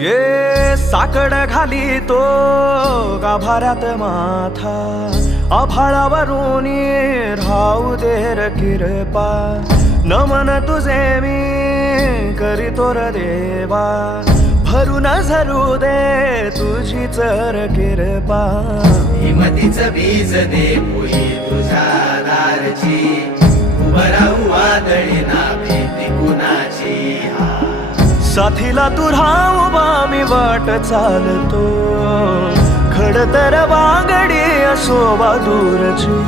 ये साकड घाली तो गाभाऱ्यात माथा, आभाळावरून राहू दे र किरपा, नमन तुझे मी करीतो र देवा, भरून झरू दे तुझी चर किरपा. हिमतीचं बीज दे पोई तुझ्या दारची, उभं राहू वादळी ना भीती कुणाची. साथीला तू उभा मी वाट चालतो, खडतर वागडी असो दूरची.